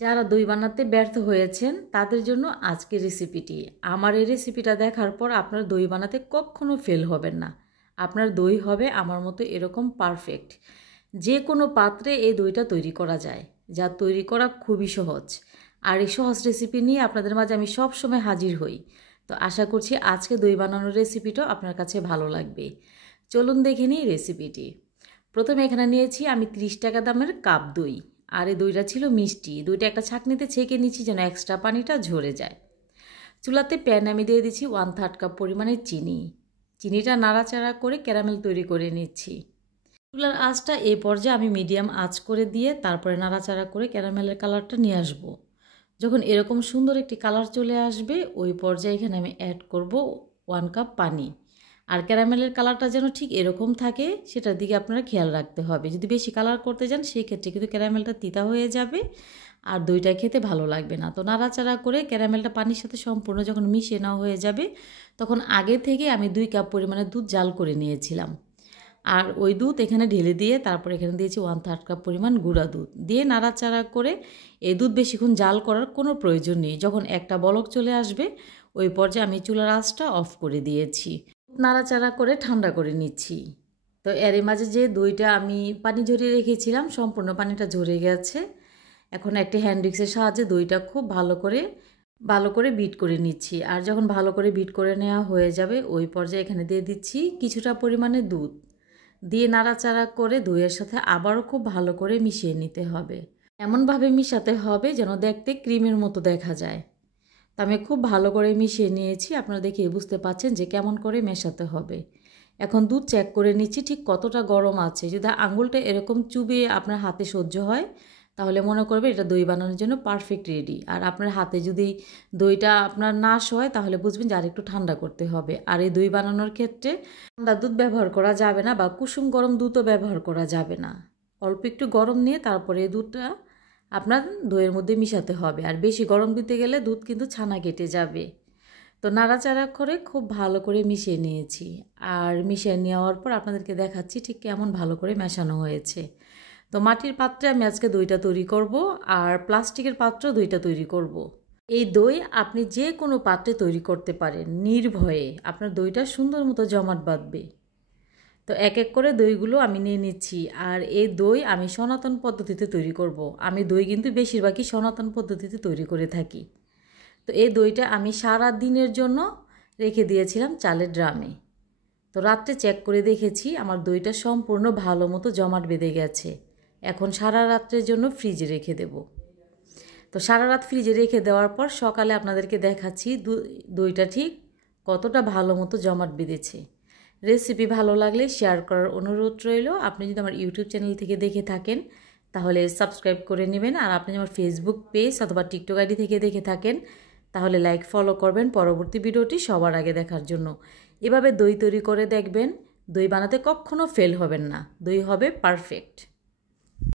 যারা দই বানাতে ব্যর্থ হয়েছেন তাদের জন্য আজকের রেসিপিটি। আমার এই রেসিপিটা দেখার পর আপনার দই বানাতে কখনো ফেল হবেন না। আপনার দই হবে আমার মতো এরকম পারফেক্ট। যে কোনো পাত্রে এই দইটা তৈরি করা যায়, যা তৈরি করা খুবই সহজ। আর এই সহজ রেসিপি নিয়ে আপনাদের মাঝে আমি সবসময় হাজির হই। তো আশা করছি আজকে দই বানানোর রেসিপিটাও আপনার কাছে ভালো লাগবে। চলুন দেখে নিই রেসিপিটি। প্রথমে এখানে নিয়েছি আমি 30 টাকা দামের কাপ দই। আর এই দইটা ছিল মিষ্টি। দইটা একটা ছাঁকনিতে ছেঁকে নিচ্ছি যেন এক্সট্রা পানিটা ঝরে যায়। চুলাতে প্যান আমি দিয়ে দিচ্ছি 1/3 কাপ পরিমাণের চিনি। চিনিটা নাড়াচাড়া করে ক্যারামেল তৈরি করে নিচ্ছি। চুলার আঁচটা এই পর্যায়ে আমি মিডিয়াম আঁচ করে দিয়ে তারপরে নাড়াচাড়া করে ক্যারামেলের কালারটা নিয়ে আসব। যখন এরকম সুন্দর একটি কালার চলে আসবে ওই পর্যায়ে এখানে আমি অ্যাড করব 1 কাপ পানি। আর ক্যারামেলের কালারটা যেন ঠিক এরকম থাকে সেটার দিকে আপনারা খেয়াল রাখতে হবে। যদি বেশি কালার করতে যান সেই ক্ষেত্রে কিন্তু ক্যারামেলটা তিতা হয়ে যাবে আর দইটা খেতে ভালো লাগবে না। তো নাড়াচাড়া করে ক্যারামেলটা পানির সাথে সম্পূর্ণ যখন মিশিয়ে নেওয়া হয়ে যাবে তখন আগে থেকে আমি 2 কাপ পরিমাণে দুধ জাল করে নিয়েছিলাম। আর ওই দুধ এখানে ঢেলে দিয়ে তারপর এখানে দিয়েছি 1/3 কাপ পরিমাণ গুঁড়া দুধ দিয়ে নাড়াচাড়া করে এই দুধ বেশিক্ষণ জাল করার কোনো প্রয়োজন নেই। যখন একটা বলক চলে আসবে ওই পর্যায়ে আমি চুলার আঁচটা অফ করে দিয়েছি। নাড়াচাড়া করে ঠান্ডা করে নিচ্ছি। তো এর মাঝে যে দইটা আমি পানি ঝরিয়ে রেখেছিলাম সম্পূর্ণ পানিটা ঝরে গেছে। এখন একটা হ্যান্ড উইক্সের সাহায্যে দইটা খুব ভালো করে বিট করে নিচ্ছি। আর যখন ভালো করে বিট করে নেওয়া হয়ে যাবে ওই পর্যায়ে এখানে দিয়ে দিচ্ছি কিছুটা পরিমাণে দুধ দিয়ে নাড়াচাড়া করে দইয়ের সাথে আবারও খুব ভালো করে মিশিয়ে নিতে হবে। এমনভাবে মিশাতে হবে যেন দেখতে ক্রিমের মতো দেখা যায়। তা আমি খুব ভালো করে মিশিয়ে নিয়েছি। আপনারা দেখে বুঝতে পাচ্ছেন যে কেমন করে মেশাতে হবে। এখন দুধ চেক করে নিচ্ছি ঠিক কতটা গরম আছে। যদি আঙুলটা এরকম চুবিয়ে আপনার হাতে সহ্য হয় তাহলে মনে করবে এটা দই বানানোর জন্য পারফেক্ট রেডি। আর আপনার হাতে যদি দইটা আপনার নাশ হয় তাহলে বুঝবেন যে আরেকটু ঠান্ডা করতে হবে। আর এই দই বানানোর ক্ষেত্রে ঠান্ডা দুধ ব্যবহার করা যাবে না বা কুসুম গরম দুধও ব্যবহার করা যাবে না। অল্প একটু গরম নিয়ে তারপরে এই দুধটা আপনার দইয়ের মধ্যে মিশাতে হবে। আর বেশি গরম দিতে গেলে দুধ কিন্তু ছানা কেটে যাবে। তো নাড়াচাড়া করে খুব ভালো করে মিশিয়ে নিয়েছি। আর মিশিয়ে নেওয়ার পর আপনাদেরকে দেখাচ্ছি ঠিক কেমন ভালো করে মেশানো হয়েছে। তো মাটির পাত্রে আমি আজকে দইটা তৈরি করব আর প্লাস্টিকের পাত্র দইটা তৈরি করব। এই দই আপনি যে কোনো পাত্রে তৈরি করতে পারেন নির্ভয়ে। আপনার দইটা সুন্দর মতো জমাট বাঁধবে। তো এক এক করে দইগুলো আমি নিয়ে নিচ্ছি। আর এই দই আমি সনাতন পদ্ধতিতে তৈরি করব। আমি দই কিন্তু বেশিরভাগই সনাতন পদ্ধতিতে তৈরি করে থাকি। তো এই দইটা আমি সারা দিনের জন্য রেখে দিয়েছিলাম চালের ড্রামে। তো রাত্রে চেক করে দেখেছি আমার দইটা সম্পূর্ণ ভালো মতো জমাট বেঁধে গেছে। এখন সারা রাত্রের জন্য ফ্রিজে রেখে দেব। তো সারা রাত ফ্রিজে রেখে দেওয়ার পর সকালে আপনাদেরকে দেখাচ্ছি দইটা ঠিক কতটা ভালো মতো জমাট বেঁধেছে। রেসিপি ভালো লাগলে শেয়ার করার অনুরোধ রইল। আপনি যদি আমার ইউটিউব চ্যানেল থেকে দেখে থাকেন তাহলে সাবস্ক্রাইব করে নেবেন। আর আপনি আমার ফেসবুক পেজ অথবা টিকটক আইডি থেকে দেখে থাকেন তাহলে লাইক ফলো করবেন পরবর্তী ভিডিওটি সবার আগে দেখার জন্য। এভাবে দই তৈরি করে দেখবেন, দই বানাতে কখনো ফেল হবেন না, দই হবে পারফেক্ট।